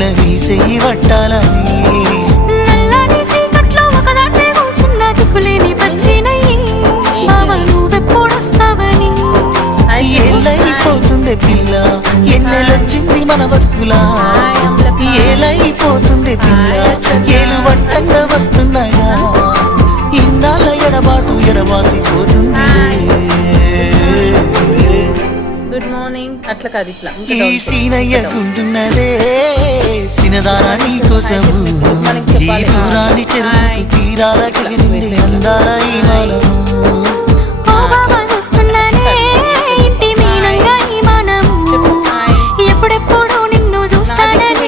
పిల్ల నీ చెయ్యి పట్టాలని నల్లని సీకట్లో ఒకదాన్నే కూసున్న దిక్కులేని పచ్చినయ్యి మామ నువ్వెప్పుడొస్తావని ఏలైపోతుండే పిల్ల ఎన్నెలొచ్చింది మన బతుకులా ఏలైపోతుండే పిల్ల ఏలు వట్టంగా వస్తున్నాయా ఇన్నాళ్ళ ఎడబాటు ఎడవాసిపోతుంది గుడ్ మార్నింగ్ అట్లా కాదు ఇట్లా ఈ సీనయ్య గుంటున్నదే సినదారా నీ కోసము ఈ దూరాన్ని చెరుపుతూ తీరాలకెగిరింది అందాల ఈ మాలము